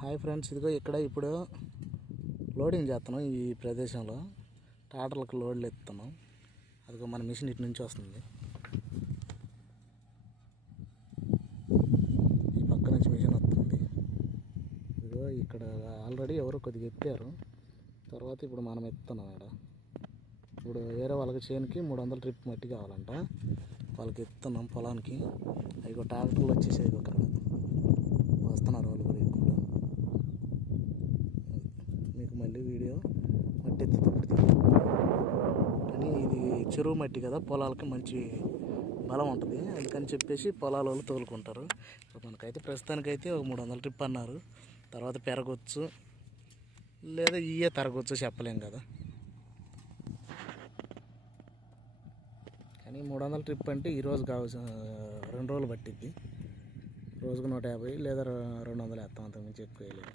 Hi friends, ఇదిగో ఇక్కడ ఇప్పుడు లోడింగ్ చేస్తున్నాం. ఈ ప్రదేశంలో ట్రాక్టర్లకు లోడ్లు ఎత్తున్నాం. అదిగో మన మిషన్ ఇటు నుంచి వస్తుంది. ఈ పక్క నుంచి మిషన్ వస్తుంది. ఇదిగో ఇక్కడ ఆల్రెడీ ఎవరో కొద్దిగా ఎత్తారు. తర్వాత ఇప్పుడు మనం ఎత్తున్నాం. ఇప్పుడు వేరే వాళ్ళకి చేనుకి 300 ట్రిప్ మట్టి కావాలంట. వాళ్ళకి ఎత్తున్నాం పొలానికి. అదిగో ట్రాక్టర్లు వచ్చేసేది ఇక్కడ వస్తున్నారు వాళ్ళు కూడా. ఎక్కువ మీకు మళ్ళీ వీడియో మట్టి ఎత్తుతప్పుడు కానీ ఇది చెరువు మట్టి కదా, పొలాలకి మంచి బలం ఉంటుంది. అందుకని చెప్పేసి పొలాల వాళ్ళు తోలుకుంటారు. మనకైతే ప్రస్తుతానికైతే ఒక 300 ట్రిప్ అన్నారు. తర్వాత పెరగొచ్చు లేదా ఇయే తరగొచ్చు, చెప్పలేం కదా. కానీ 300 ట్రిప్ అంటే ఈరోజు కావచ్చు, 2 రోజులు పట్టిద్ది. రోజుకు 150 లేదా 200 వేస్తాం, అంతకుమించి ఎక్కువ వేయలేదు.